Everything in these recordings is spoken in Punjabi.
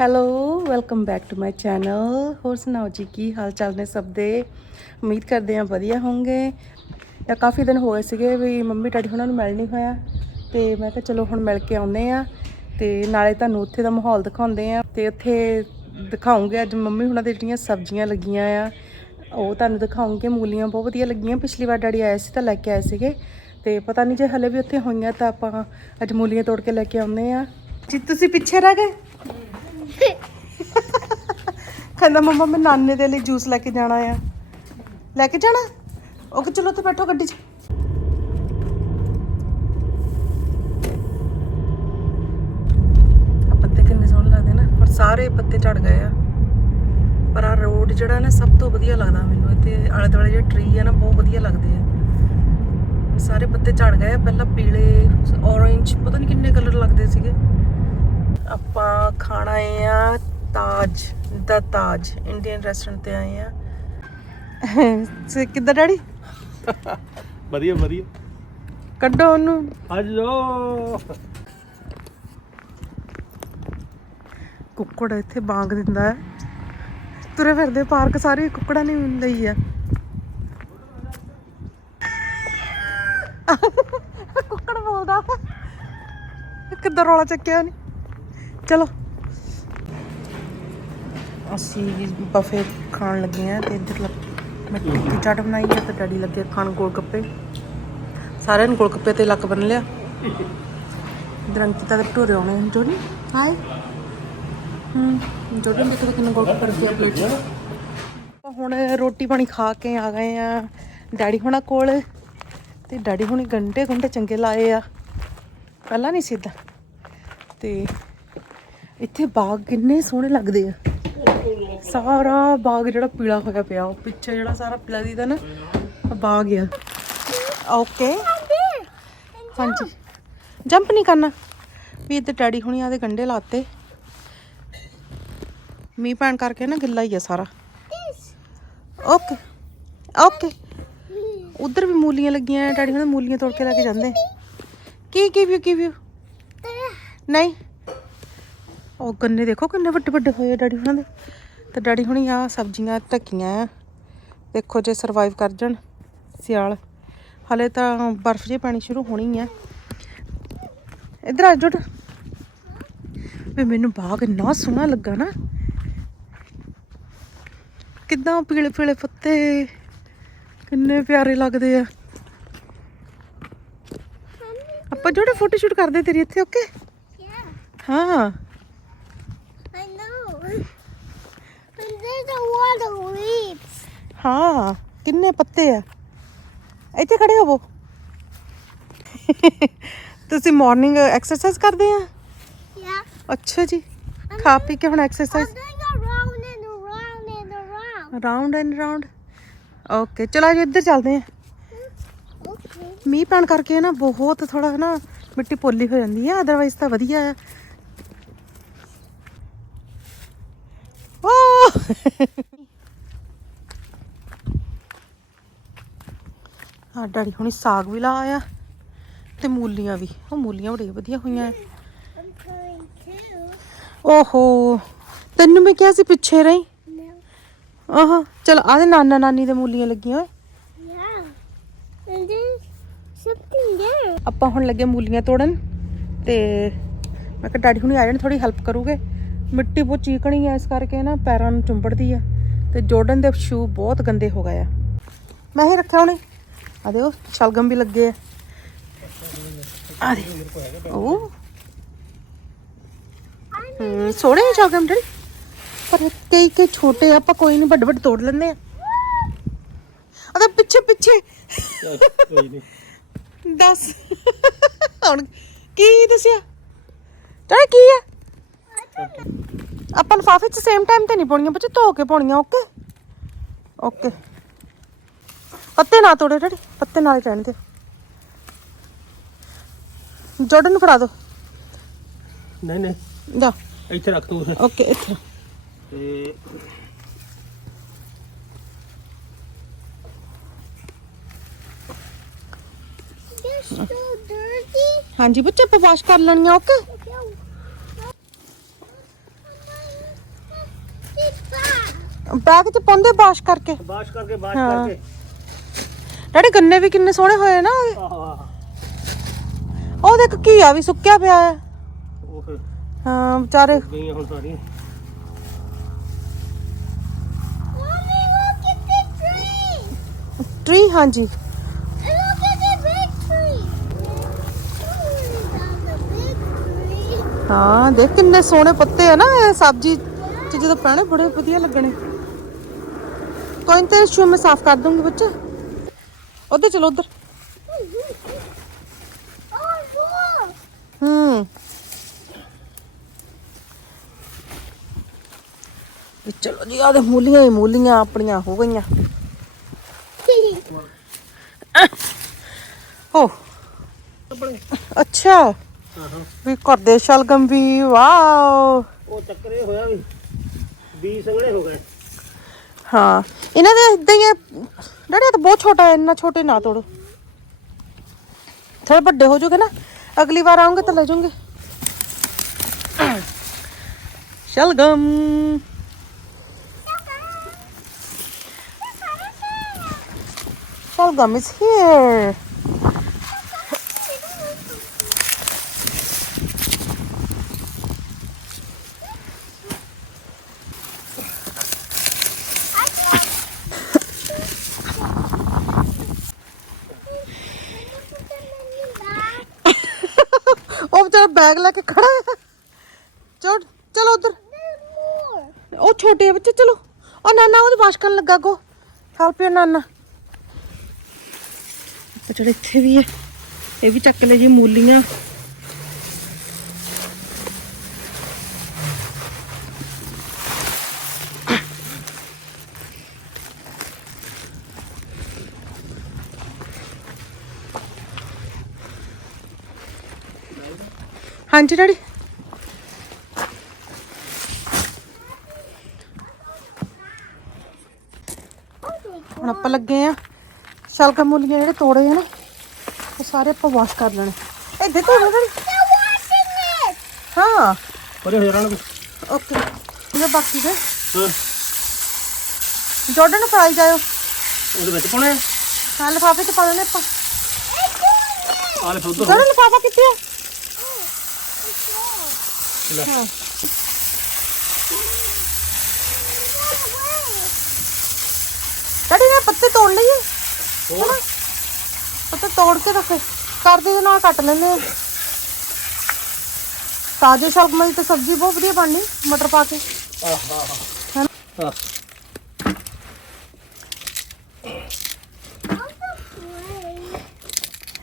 Hello welcome back to my channel ਹੋਰ ਸੁਣਾਓ ਜੀ, ਕੀ ਹਾਲ ਚਾਲ ਨੇ ਸਭ ਦੇ? ਉਮੀਦ ਕਰਦੇ ਹਾਂ ਵਧੀਆ ਹੋਵੋਗੇ ਤਾਂ ਕਾਫੀ ਦਿਨ ਹੋਏ ਸੀਗੇ ਵੀ ਮੰਮੀ ਡੈਡੀ ਉਹਨਾਂ ਨੂੰ ਮਿਲ ਨਹੀਂ ਹੋਇਆ। ਤੇ ਮੈਂ ਕਿਹਾ ਚਲੋ ਹੁਣ ਮਿਲ ਕੇ ਆਉਂਦੇ ਆ ਤੇ ਨਾਲੇ ਤੁਹਾਨੂੰ ਉੱਥੇ ਦਾ ਮਾਹੌਲ ਦਿਖਾਉਂਦੇ ਆ ਤੇ ਉੱਥੇ ਦਿਖਾਉਂਗੇ ਅੱਜ ਮੰਮੀ ਹੁਣਾਂ ਦੇ ਜਿਹੜੀਆਂ ਸਬਜ਼ੀਆਂ ਲੱਗੀਆਂ ਆ। ਉਹ ਤੁਹਾਨੂੰ ਦਿਖਾਉਂਗੇ, ਮੂਲੀਆਂ ਬਹੁਤ ਵਧੀਆ ਲੱਗੀਆਂ। ਪਿਛਲੀ ਵਾਰ ਡੈਡੀ ਆਏ ਸੀ ਤਾਂ ਲੈ ਕੇ ਆਏ ਸੀਗੇ। ਤੇ ਪਤਾ ਨਹੀਂ ਜੇ ਹਲੇ ਵੀ ਉੱਥੇ ਹੋਈਆਂ ਤਾਂ ਆਪਾਂ ਅੱਜ ਮੂਲੀਆਂ ਤੋੜ ਕੇ ਲੈ ਕੇ ਆਉਂਦੇ ਆ ਜੀ, ਤੁਸੀਂ ਪਿੱਛੇ ਰਹਿ ਗਏ? ਕਹਿੰਦਾ, ਮੰਮਾ, ਮੈਂ ਨਾਨੇ ਦੇ ਲਈ ਜੂਸ ਲੈ ਕੇ ਜਾਣਾ ਆ। ਲੈ ਕੇ ਜਾਣਾ? ਓਕੇ ਚਲੋ ਤੇ ਬੈਠੋ ਗੱਡੀ 'ਚ। ਪੱਤੇ ਕਿੰਨੇ ਸੋਹਣੇ ਲੱਗਦੇ ਨਾ, ਪਰ ਸਾਰੇ ਪੱਤੇ ਝੜ ਗਏ ਆ। ਪਰ ਆ ਰੋਡ ਜਿਹੜਾ ਨਾ, ਸਭ ਤੋਂ ਵਧੀਆ ਲੱਗਦਾ ਮੈਨੂੰ। ਇੱਥੇ ਆਲੇ ਦੁਆਲੇ ਜਿਹੜੇ ਟਰੀ ਆ ਨਾ, ਬਹੁਤ ਵਧੀਆ ਲੱਗਦੇ ਆ। ਸਾਰੇ ਪੱਤੇ ਝੜ ਗਏ ਆ। ਪਹਿਲਾਂ ਪੀਲੇ ਔਰੇਂਜ ਪਤਾ ਨਹੀਂ ਕਿੰਨੇ ਕਲਰ ਲੱਗਦੇ ਸੀਗੇ। ਆਪਾਂ ਖਾਣਾ ਆਏ ਆ ਤਾਜ ਦਾ ਤਾਜ ਇੰਡੀਅਨ ਰੈਸਟੋਰੈਂਟ ਤੇ ਆਏ ਆ। ਸੇ ਕਿੱਦਾਂ ਡੈਡੀ? ਵਧੀਆ ਵਧੀਆ। ਕੱਢੋ ਉਹਨੂੰ। ਅੱਜ ਜੋ ਕੁੱਕੜ ਇੱਥੇ ਬਾਂਗ ਦਿੰਦਾ ਹੈ। ਤੁਰੇ ਫਿਰਦੇ ਪਾਰਕ ਸਾਰੇ ਕੁੱਕੜਾਂ ਨੇ ਲਈ ਆ। ਕੁੱਕੜ ਬੋਲਦਾ। ਕਿੱਦਾਂ ਰੌਲਾ ਚੱਕਿਆ ਨਹੀਂ ਚਲੋ। ਅਸੀਂ ਬਫੇ ਖਾਣ ਲੱਗੇ ਆ ਤੇ ਇੱਧਰ ਮੈਂ ਟਿੱਕੀ ਚਾਟ ਬਣਾਈ ਆ ਤੇ ਡੈਡੀ ਲੱਗੇ ਖਾਣ ਗੋਲ ਗੱਪੇ ਸਾਰਿਆਂ ਨੂੰ ਗੋਲ ਗੱਪੇ ਤੇ ਲੱਕ ਬੰਨ ਲਿਆ। ਇਧਰ ਅੰਕਿਤਾ ਦੇ ਭਟੂਰੇ ਆਉਣੇ ਹਨ ਜੋਨੀ। ਹਾਈ ਹੂੰ ਜੋਨੀ ਦੇਖੋ ਕਿੰਨਾ ਗੋਲ ਗੱਪੇ ਰੱਖਿਆ ਪਲੇਟ ਹੁਣ ਰੋਟੀ ਪਾਣੀ ਖਾ ਕੇ ਆ ਗਏ ਆ। ਡੈਡੀ ਹੁਣਾਂ ਕੋਲ। ਤੇ ਡੈਡੀ ਹੁਣੀ ਗੰਡੇ ਗੁੰਡੇ ਚੰਗੇ ਲਾਏ ਆ। ਪਹਿਲਾਂ ਨਹੀਂ ਸਿੱਧਾ ਤੇ ਇੱਥੇ ਬਾਗ ਕਿੰਨੇ ਸੋਹਣੇ ਲੱਗਦੇ ਆ। ਸਾਰਾ ਬਾਗ ਜਿਹੜਾ ਪੀਲਾ ਹੋਇਆ ਪਿਆ ਉਹ ਪਿੱਛੇ ਜਿਹੜਾ ਸਾਰਾ ਪੀਲਾ ਦੀਦਾ ਨਾ ਬਾਗ ਆ। ਓਕੇ। ਹਾਂਜੀ। ਜੰਪ ਨਹੀਂ ਕਰਨਾ। ਵੀ ਇੱਧਰ ਡੈਡੀ ਹੁਣੀ ਆਦੇ ਗੰਡੇ ਲਾਤੇ। ਮੀਂਹ ਪੈਣ ਕਰਕੇ ਨਾ ਗਿੱਲਾ ਹੀ ਆ ਸਾਰਾ। ਓਕੇ। ਓਕੇ। ਉਧਰ ਵੀ ਮੂਲੀਆਂ ਲੱਗੀਆਂ ਡੈਡੀ ਹੁਣੇ ਮੂਲੀਆਂ ਤੋੜ ਕੇ ਲੈ ਕੇ ਜਾਂਦੇ। ਕੀ ਕੀ ਵੀ ਕੀ ਵੀ ਨਹੀਂ। ਉਹ ਗੰਨੇ ਦੇਖੋ ਕਿੰਨੇ ਵੱਡੇ ਵੱਡੇ ਹੋਏ ਆ ਡੈਡੀ ਹੁਣਾਂ ਦੇ। ਤੇ ਡੈਡੀ ਹੁਣੀ ਆ ਸਬਜ਼ੀਆਂ ਢੱਕੀਆਂ ਆ। ਦੇਖੋ ਜੇ ਸਰਵਾਈਵ ਕਰ ਜਾਣ ਸਿਆਲ। ਹਲੇ ਤਾਂ ਬਰਫ਼ ਜੇ ਪੈਣੀ ਸ਼ੁਰੂ ਹੋਣੀ ਆ। ਇਧਰ ਆ ਜੁੜ ਵੀ ਮੈਨੂੰ ਬਾਗ ਇੰਨਾ ਸੋਹਣਾ ਲੱਗਾ ਨਾ। ਕਿੱਦਾਂ ਪੀਲੇ ਪੀਲੇ ਪੱਤੇ। ਕਿੰਨੇ ਪਿਆਰੇ ਲੱਗਦੇ ਆ। ਆਪਾਂ ਜਿਹੜੇ ਫੋਟੋ ਸ਼ੂਟ ਕਰਦੇ ਤੇਰੀ ਇੱਥੇ ਓਕੇ? ਹਾਂ। Leaves. ਹਾਂ ਕਿੰਨੇ ਪੱਤੇ ਆ ਇੱਥੇ ਖੜੇ ਹੋਵੋ ਤੁਸੀਂ ਮਾਰਨਿੰਗ ਐਕਸਰਸਾਈਜ਼ ਕਰਦੇ ਆ Yeah. ਅੱਛਾ ਜੀ ਖਾ ਪੀ ਕੇ ਹੁਣ exercise I'm doing around and around and around. Round and round okay ਚਲੋ ਜੀ ਇੱਧਰ ਚੱਲਦੇ ਆ Okay. ਮੀਂਹ ਪੈਣ ਕਰਕੇ ਨਾ ਬਹੁਤ ਥੋੜਾ ਨਾ ਮਿੱਟੀ ਪੋਲੀ ਹੋ ਜਾਂਦੀ ਆ ਅਦਰਵਾਈਜ਼ ਤਾਂ ਵਧੀਆ ਆ ਓ ਆ ਡੈਡੀ ਹੁਣੀ ਸਾਗ ਵੀ ਲਾ ਲਾਇਆ ਤੇ ਮੂਲੀਆਂ ਵੀ। ਉਹ ਮੂਲੀਆਂ ਬੜੀਆਂ ਵਧੀਆ ਹੋਈਆਂ ਆ I'm ਓਹੋ, ਤੈਨੂੰ ਮੈਂ ਕਿਹਾ ਸੀ ਪਿੱਛੇ ਰਹੀ? No. ਆਹ, ਚਲ ਆਦੇ ਨਾਨਾ ਨਾਨੀ ਦੇ ਮੂਲੀਆਂ ਲੱਗੀਆਂ ਓਏ। ਆਪਾਂ ਹੁਣ ਲੱਗੇ ਮੂਲੀਆਂ ਤੋੜਨ ਤੇ ਮੈਂ ਕਿਹਾ ਡੈਡੀ ਹੁਣੀ ਆ ਜਾਣ ਥੋੜੀ ਹੈਲਪ ਕਰੂਗੇ। ਮਿੱਟੀ ਬਹੁਤ ਚੀਕਣੀ ਆ ਇਸ ਕਰਕੇ ਨਾ ਪੈਰਾਂ ਨੂੰ ਚੁੰਬੜਦੀ ਆ ਤੇ ਜੋਰਡਨ ਦੇ ਸ਼ੂ ਬਹੁਤ ਗੰਦੇ ਹੋ ਗਏ ਆ। ਮੈਂ ਹੀ ਰੱਖਿਆ ਹੁਣੇ। ਆ ਦੇਖੋ, ਸ਼ਲਗਮ ਵੀ ਲੱਗੇ ਆ। ਆ ਦੇ। ਉਹ ਹੂੰ, ਸੋਹਣੇ ਆ ਸ਼ਲਗਮ ਡੈਡੀ ਪਰ ਕਈ ਕਈ ਛੋਟੇ ਆ, ਆਪਾਂ ਕੋਈ ਨਹੀਂ ਵੱਡੇ ਵੱਡੇ ਤੋੜ ਲੈਂਦੇ ਆ। ਅਦੇ ਪਿੱਛੇ ਪਿੱਛੇ। ਕੋਈ ਨਹੀਂ ਦੱਸ। ਹੁਣ ਕੀ ਦੱਸਿਆ? ਤਾਂ ਕੀ ਆ? ਆਪਾਂ ਲਿਫਾਫੇ ਚ ਸੇਮ ਟਾਈਮ ਤੇ ਨਹੀਂ ਪਾਉਣੀਆਂ, ਬੱਚੇ ਧੋ ਕੇ ਪਾਉਣੀਆਂ ਓਕੇ ਓਕੇ ਪੱਤੇ ਨਾ ਤੋੜੇ ਡੈਡੀ ਪੱਤੇ ਨਾਲ ਹੀ ਰਹਿਣ ਦੇ। ਜੋੜਨ ਨੂੰ ਫੜਾ ਦੋ। ਨਹੀਂ ਨਹੀਂ। ਜਾ। ਇੱਥੇ ਰੱਖ ਤੂੰ ਓਕੇ ਇੱਥੇ। ਤੇ They're so dirty. ਹਾਂਜੀ ਬੱਚੇ ਆਪਾਂ ਵਾਸ਼ ਕਰ ਲੈਣੀਆਂ ਓਕੇ? Go. ਬੈਗ 'ਚ ਪਾਉਂਦੇ ਵਾਸ਼ ਕਰਕੇ? ਬਾਸ਼ ਕਰਕੇ ਬਾਸ਼ ਹਾਂ। ਕਰਕੇ। ਡੈਡੀ ਗੰਨੇ ਵੀ ਕਿੰਨੇ ਸੋਹਣੇ ਹੋਏ ਨਾ ਉਹਦੇ। ਆਹ ਆਹ ਉਹ ਦੇਖ ਘੀਆ ਵੀ ਸੁੱਕਿਆ ਪਿਆ ਹੈ ਉਹ ਫਿਰ ਹਾਂ ਵਿਚਾਰੇ ਗਈਆਂ ਹੁਣ ਸਾਰੀਆਂ Mommy, look at the tree. Tree ਹਾਂਜੀ And look at the big tree. Oh, that's a big tree. ਹਾਂ ਦੇਖ ਕਿੰਨੇ ਸੋਹਣੇ ਪੱਤੇ ਆ ਨਾ ਇਹ ਉਧਰ ਚਲੋ ਉਧਰ. ਹੂੰ। ਚਲੋ ਜੀ ਆਹ ਦੇ ਮੂਲੀਆਂ ਹੀ ਮੂਲੀਆਂ ਆਪਣੀਆਂ ਹੋ ਗਈਆਂ। ਹੋ ਅੱਛਾ। ਵੀ ਕਰਦੇ ਸ਼ਲਗਮ ਵੀ ਵਾਓ। ਉਹ ਚੱਕਰੇ ਹੋਇਆ ਵੀ 20 ਸੰਗੜੇ ਹੋ ਗਏ। ਹਾਂ ਇਹਨਾਂ ਦੇ ਇਦਾਂ ਹੀ ਡੈਡੀ ਇਹ ਤਾਂ ਬਹੁਤ ਛੋਟਾ ਹੈ ਇੰਨਾ ਛੋਟੇ ਨਾ ਤੋੜੋ ਥੋੜੇ ਵੱਡੇ ਹੋ ਜਾਓਗੇ ਨਾ ਅਗਲੀ ਵਾਰ ਆਉਂਗੇ ਤਾਂ ਲੈ ਜਾਓਗੇ ਸ਼ਲਗਮ ਸ਼ਲਗਮ is ਬੈਗ ਲੈ ਕੇ ਖੜਾ ਹੈ ਚਲ ਚਲੋ ਉਧਰ। ਉਹ ਛੋਟੇ ਬੱਚੇ, ਚਲੋ। ਉਹ ਨਾਨਾ, ਉਹਦੇ ਵਾਸ਼ ਕਰਨ ਲੱਗਾ ਕੋ ਹੈਲਪ ਯੂ ਨਾਨਾ। ਉਹ ਜਿਹੜੇ ਇੱਥੇ ਵੀ ਹੈ ਇਹ ਵੀ ਚੱਕ ਲੈ ਜੀ ਮੂਲੀਆਂ। ਹਾਂਜੀ ਡੈਡੀ। ਹੁਣ ਆਪਾਂ ਲੱਗੇ ਆ ਸ਼ਲਗਮ ਮੂਲੀਆਂ ਜਿਹੜੇ ਤੋੜੇ ਆ ਨਾ ਉਹ ਸਾਰੇ ਆਪਾਂ ਵਾਸ਼ ਕਰ ਲੈਣੇ। ਇੱਥੇ ਧੋ ਡੈਡੀ. ਹਾਂ। ਪਰੇ ਹੋ ਜਾਣਾ ਓਕੇ ਇਹ ਬਾਕੀ ਦੇ। ਹਾਂ। ਜੋਰਡਨ ਫਰਾਈ ਜਾਇਓ। ਉਹਦੇ ਵਿੱਚ ਪਾਉਣੇ ਹਾਂ ਲਿਫਾਫੇ ਚ ਪਾ ਦੇਣੇ ਆਪਾਂ। ਆ ਲੈ ਫਿਰ ਉਧਰ ਜੋਰਡਨ ਲਿਫਾਫਾ ਕਿੱਥੇ ਆ? ਲੈ। ਡੈਡੀ ਨੇ ਪੱਤੇ ਤੋੜ ਲਈਏ। ਹੋਰ? ਪੱਤੇ ਤੋੜ ਕੇ ਰੱਖੇ। ਕਰਦੇ ਦੇ ਨਾਲ ਕੱਟ ਲੈਂਦੇ ਆ। ਤਾਜ਼ੇ ਸ਼ਲਗਮ ਦੀ ਤਾਂ ਸਬਜ਼ੀ ਬਹੁਤ ਵਧੀਆ ਬਣਨੀ ਮਟਰ ਪਾ ਕੇ। ਆਹ। ਆਹ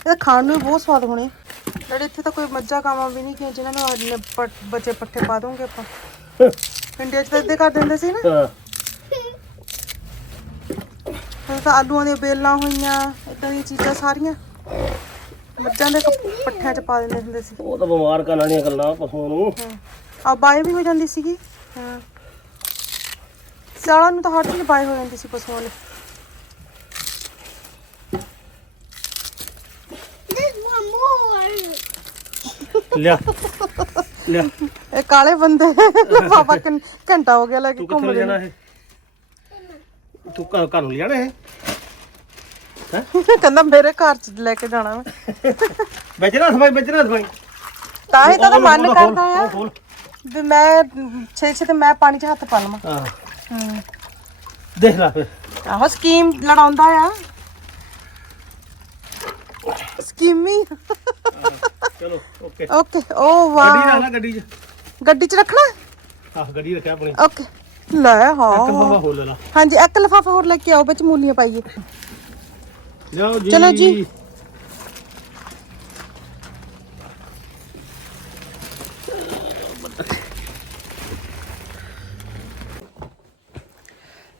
ਇਹ ਖਾਣ ਨੂੰ ਵੀ ਬਹੁਤ ਸਵਾਦ ਹੋਣੇ ਜਿਹੜੇ ਇੱਥੇ ਤਾਂ ਕੋਈ ਮੱਝਾਂ ਕਾਵਾਂ ਵੀ ਨਹੀਂ ਕਿ ਜਿਨ੍ਹਾਂ ਨੂੰ ਅੱਜ ਨੇ ਬੱਚੇ ਪੱਠੇ ਪਾ ਦੋਗੇ ਆਪਾਂ। ਇੰਡੀਆ 'ਚ ਤਾਂ ਇੱਦਾਂ ਕਰ ਦਿੰਦੇ ਸੀ ਨਾ। ਹਾਂ। ਹੁਣ ਤਾਂ ਆਲੂਆਂ ਦੀਆਂ ਬੇਲਾਂ ਹੋਈਆਂ ਇਦਾਂ ਦੀਆਂ ਚੀਜ਼ਾਂ ਸਾਰੀਆਂ। ਮੱਝਾਂ ਦੇ ਪੱਠਿਆਂ 'ਚ ਪਾ ਦਿੰਦੇ ਹੁੰਦੇ ਸੀ। ਉਹ ਤਾਂ ਬਿਮਾਰ ਕਰਨ ਵਾਲੀਆਂ ਗੱਲਾਂ ਪਸ਼ੂਆਂ ਨੂੰ। ਆ ਬਾਏ ਵੀ ਹੋ ਜਾਂਦੀ ਸੀਗੀ। ਹਾਂ। ਸਿਆਲਾਂ ਨੂੰ ਤਾਂ ਹਰ ਚੀਜ਼ ਬਾਏ ਹੋ ਜਾਂਦੀ ਸੀ ਪਸ਼ੂਆਂ ਲਈ ਲਿਆ। ਲਿਆ। ਇਹ ਕਾਲੇ ਬੰਦੇ ਪਾਪਾ ਕਿੰਨ ਘੰਟਾ ਹੋ ਗਿਆ ਲੈ ਕੇ ਤੂੰ ਕਿੱਥੇ ਘੁੰਮਦੇ ਜਾਣਾ ਇਹ? ਤੂੰ ਘਰ ਘਰ ਨੂੰ ਲਿਆਣਾ ਇਹ? ਕਹਿੰਦਾ ਮੇਰੇ ਘਰ 'ਚ ਲੈ ਕੇ ਜਾਣਾ ਮੈਂ। ਵੇਚਣਾ ਸਮਾਈ ਵੇਚਣਾ ਸਮਾਈ ਤਾਂ ਹੀ ਤਾਂ ਉਹਦਾ ਮਨ ਕਰਦਾ ਆ ਵੀ ਮੈਂ ਛੇ ਛੇ ਤੇ ਮੈਂ ਪਾਣੀ 'ਚ ਹੱਥ ਪਾ ਲਵਾਂ। ਹਾਂ। ਦੇਖ ਲੈ ਫਿਰ। ਆਹੋ ਸਕੀਮ ਲੜਾਉਂਦਾ ਆ। ਸਕੀਮੀ। ਚਲੋ ਓਕੇ। ਓਕੇ ਓ ਗੱਡੀ ਵਾਹ ਰੱਖ ਲੈ ਗੱਡੀ 'ਚ। ਗੱਡੀ 'ਚ ਰੱਖਣਾ? ਆਹ ਗੱਡੀ ਰੱਖਿਆ ਆਪਣੀ। ਓਕੇ। ਲੈ ਇੱਕ ਹਾਂ ਬਾਬਾ ਹੋ ਲੈ ਲਾ। ਹਾਂਜੀ ਇੱਕ ਲਫਾਫਾ ਹੋਰ ਲੈ ਕੇ ਆਓ ਵਿੱਚ ਮੂਲੀਆਂ ਪਾਈਏ। ਲਿਆਓ ਜੀ। ਚਲੋ ਜੀ।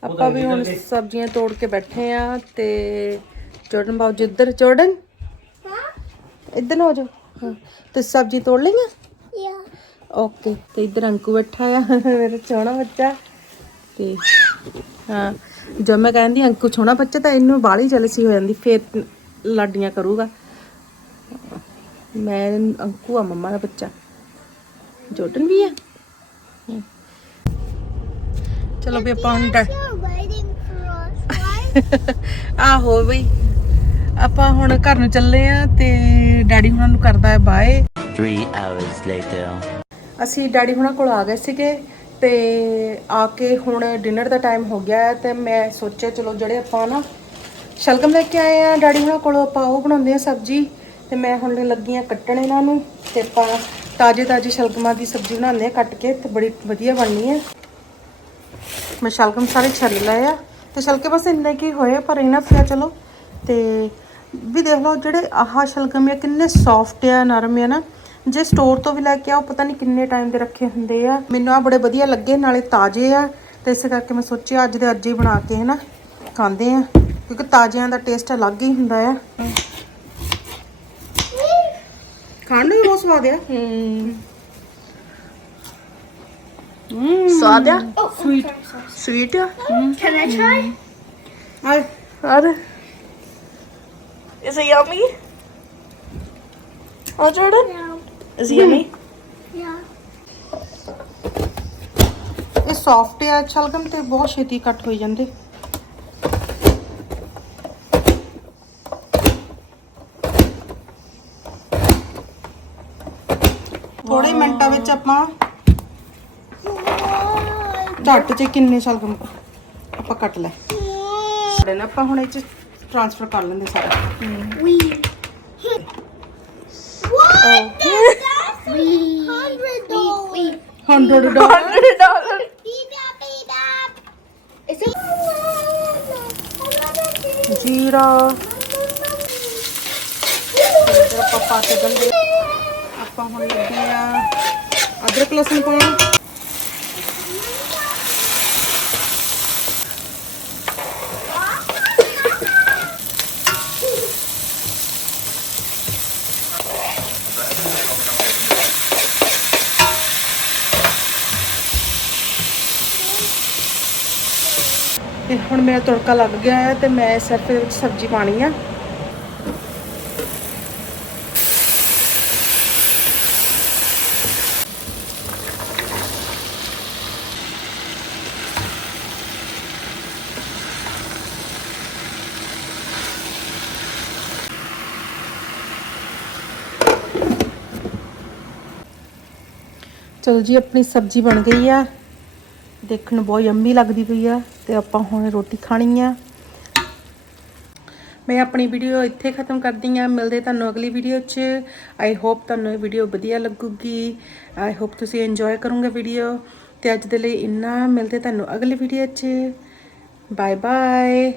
ਆਪਾਂ ਵੀ ਹੁਣ ਸਬਜ਼ੀਆਂ ਤੋੜ ਕੇ ਬੈਠੇ ਆ ਤੇ ਜੋਰਡਨ ਬਾਬੂ ਜਿੱਧਰ ਜੋਰਡਨ ਇੱਧਰ ਨੂੰ ਹੋ ਜਾਓ। ਹਾਂ। ਤੇ ਸਬਜ਼ੀ ਤੋੜ ਲਈਆਂ Yeah. ਓਕੇ ਤੇ ਇੱਧਰ ਅੰਕੂ ਬੈਠਾ ਆ ਮੇਰਾ ਸੋਹਣਾ ਬੱਚਾ। ਤੇ ਹਾਂ ਜਦ ਮੈਂ ਕਹਿੰਦੀ ਅੰਕੂ ਸੋਹਣਾ ਬੱਚਾ ਤਾਂ ਇਹਨੂੰ ਬਾਲੀ ਜਲਸੀ ਹੋ ਜਾਂਦੀ ਫੇਰ ਲਾਡੀਆਂ ਕਰੂਗਾ। ਮੈਂ ਅੰਕੂ ਆ ਮੰਮਾ ਦਾ ਬੱਚਾ। ਜੋਟਨ ਵੀ ਆ? ਚਲੋ ਵੀ ਆਪਾਂ ਹੁਣ ਆਹੋ ਬਈ। ਆਪਾਂ ਹੁਣ ਘਰ ਨੂੰ ਚੱਲੇ ਆ ਤੇ ਡੈਡੀ ਹੁਣਾਂ ਨੂੰ ਕਰਦਾ ਹੈ ਬਾਏ। Three hours later. ਅਸੀਂ ਡੈਡੀ ਹੁਣਾਂ ਕੋਲ ਆ ਗਏ ਸੀਗੇ ਤੇ ਆ ਕੇ ਹੁਣ ਡਿਨਰ ਦਾ ਟਾਈਮ ਹੋ ਗਿਆ ਹੈ ਤੇ ਮੈਂ ਸੋਚਿਆ ਚਲੋ ਜਿਹੜੇ ਆਪਾਂ ਨਾ ਸ਼ਲਗਮ ਲੈ ਕੇ ਆਏ ਆ ਡੈਡੀ ਹੁਣਾਂ ਕੋਲੋਂ ਆਪਾਂ ਉਹ ਬਣਾਉਂਦੇ ਆ ਸਬਜੀ। ਤੇ ਮੈਂ ਹੁਣ ਲੱਗੀ ਆ ਕੱਟਣ ਇਹਨਾਂ ਨੂੰ ਤੇ ਆਪਾਂ ਤਾਜ਼ੇ ਤਾਜ਼ੇ ਸ਼ਲਗਮਾਂ ਦੀ ਸਬਜ਼ੀ ਬਣਾਉਂਦੇ ਆ ਕੱਟ ਕੇ ਤੇ ਬੜੀ ਵਧੀਆ ਬਣਨੀ ਹੈ। ਮੈਂ ਸ਼ਲਗਮ ਸਾਰੇ ਛਿੱਲ ਲਏ ਆ ਤੇ ਛਿਲਕੇ ਬਸ ਇੰਨੇ ਕੀ ਹੋਏ ਪਰ ਇਹਨਾਂ ਪਿਆ ਚਲੋ। ਤੇ ਵੀ ਦੇਖ ਲਓ ਜਿਹੜੇ ਆਹ ਸ਼ਲਗਮ ਆ ਕਿੰਨੇ ਸੌਫਟ ਆ ਨਰਮ ਆ ਨਾ। ਜੇ ਸਟੋਰ ਤੋਂ ਵੀ ਲੈ ਕੇ ਆਓ ਪਤਾ ਨਹੀਂ ਕਿੰਨੇ ਟਾਈਮ ਦੇ ਰੱਖੇ ਹੁੰਦੇ ਆ। ਮੈਨੂੰ ਆ ਬੜੇ ਵਧੀਆ ਲੱਗੇ ਨਾਲੇ ਤਾਜ਼ੇ ਆ। ਤੇ ਇਸੇ ਕਰਕੇ ਮੈਂ ਸੋਚਿਆ ਅੱਜ ਦੇ ਅੱਜ ਹੀ ਬਣਾ ਕੇ ਹਨਾ ਖਾਂਦੇ ਆ। ਕਿਉਂਕਿ ਤਾਜ਼ਿਆਂ ਦਾ ਟੇਸਟ ਅਲੱਗ ਹੀ ਹੁੰਦਾ ਆ। ਖਾਣ ਨੂੰ ਬਹੁਤ ਸਵਾਦ ਆ। ਸਵਾਦ ਆ? ਸਵੀਟ ਸਵੀਟ ਆ? Can I try? ਆ ਅਰੇ Is it yummy? Oh, Jordan? No. Is it yummy? Yeah. ਇਹ ਸੌਫਟ ਆ ਛਲਗਮ ਤੇ ਬਹੁਤ ਛੇਤੀ ਕੱਟ ਹੋਈ ਜਾਂਦੇ ਥੋੜੇ ਮਿੰਟਾਂ ਵਿੱਚ ਆਪਾਂ ਝੱਟ ਚ ਕਿੰਨੇ ਛਲਗਮ ਆਪਾਂ ਕੱਟ ਲੈ ਸਾਡੇ ਨਾ ਆਪਾਂ ਹੁਣ ਇਹ ਚ ਟ੍ਰਾਂਸਫਰ ਕਰ ਲੈਂਦੇ ਸਾਰਾ We. What? That's we. Hundred dollars. 100 dollar Beep up, beep up. Is it? ਜੀਰਾ ਇਧਰ ਆਪਾਂ ਪਾ ਕੇ ਗੰਦੇ ਆਪਾਂ ਹੁਣ ਲੱਗੇ ਆ ਅਦਰਕ ਲਸਣ ਪਾਉਣ ਮੇਰਾ ਤੜਕਾ ਲੱਗ ਗਿਆ ਹੈ ਤੇ ਮੈਂ ਸਿਰਫ ਇਹਦੇ ਵਿੱਚ ਸਬਜ਼ੀ ਪਾਣੀ ਆ। ਚਲੋ ਜੀ, ਆਪਣੀ ਸਬਜ਼ੀ ਬਣ ਗਈ ਆ। ਦੇਖਣ ਨੂੰ ਬਹੁਤ ਯੰਮੀ ਲੱਗਦੀ ਪਈ ਆ ਤੇ ਆਪਾਂ ਹੁਣ ਰੋਟੀ ਖਾਣੀ ਆ। ਮੈਂ ਆਪਣੀ ਵੀਡੀਓ ਇੱਥੇ ਖਤਮ ਕਰਦੀ ਆ। ਮਿਲਦੇ ਤੁਹਾਨੂੰ ਅਗਲੀ ਵੀਡੀਓ 'ਚ। ਆਈ ਹੋਪ ਤੁਹਾਨੂੰ ਇਹ ਵੀਡੀਓ ਵਧੀਆ ਲੱਗੂਗੀ। ਆਈ ਹੋਪ ਤੁਸੀਂ ਇੰਜੋਏ ਕਰੋਗੇ ਵੀਡੀਓ। ਤੇ ਅੱਜ ਦੇ ਲਈ ਇੰਨਾ। ਮਿਲਦੇ ਤੁਹਾਨੂੰ ਅਗਲੀ ਵੀਡੀਓ 'ਚ। Bye bye